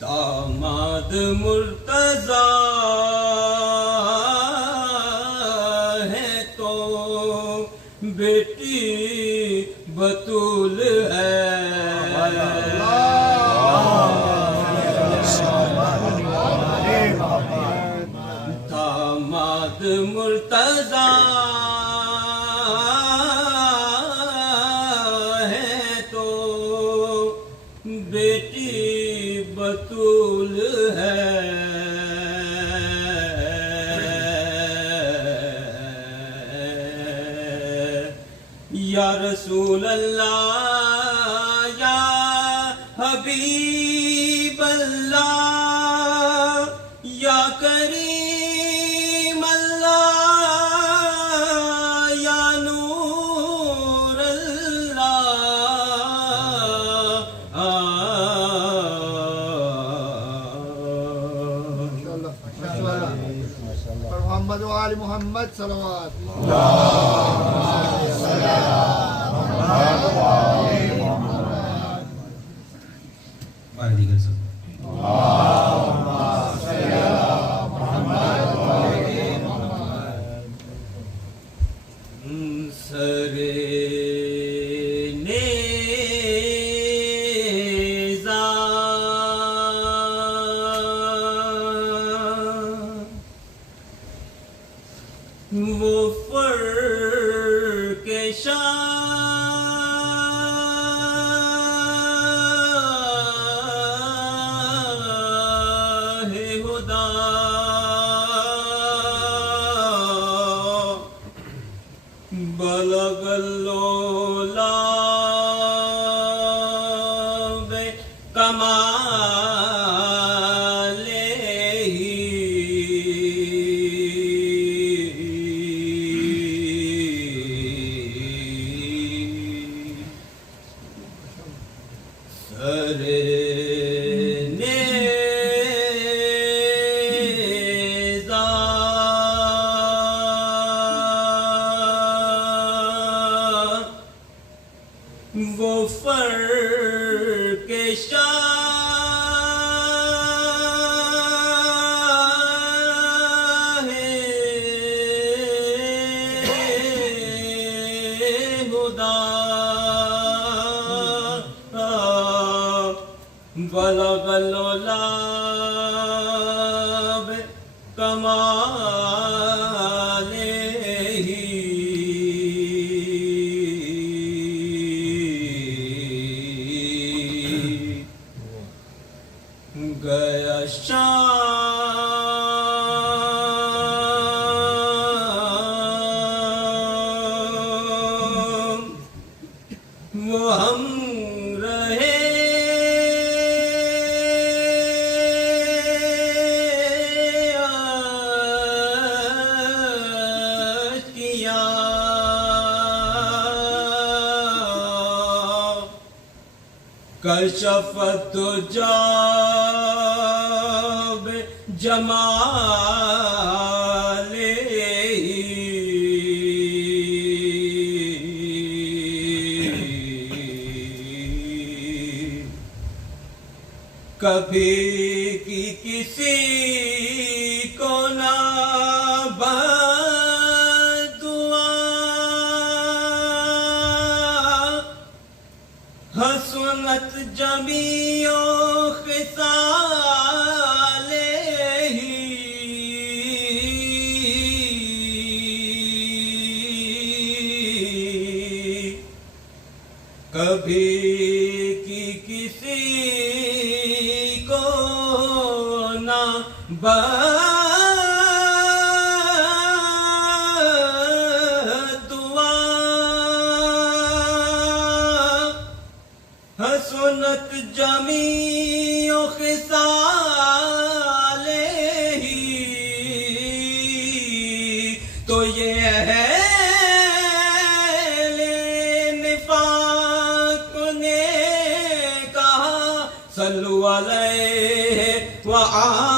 داماد مرتضی ہے تو بیٹی بطول ہے، داماد مرتضی ہے تو بیٹی بطول ہے، یا رسول اللہ یا حبیب اللہ یا کریم اللہ یا نور محمد و آل محمد صلوات وہ فرق شاہ خدا بلغ العلا وہ فرق شاہ خدا بلغ العلا گیا شام وہ ہم رہے کیا کشفت جا جمال کبھی کی کسی کو نہ بدعا حسنت جمیع خصال کبھی کی کسی کو نہ بدعا حسنت جمیع خصالہ تو یہ ہے نفاق نے کہا صلو علیہ وآلہ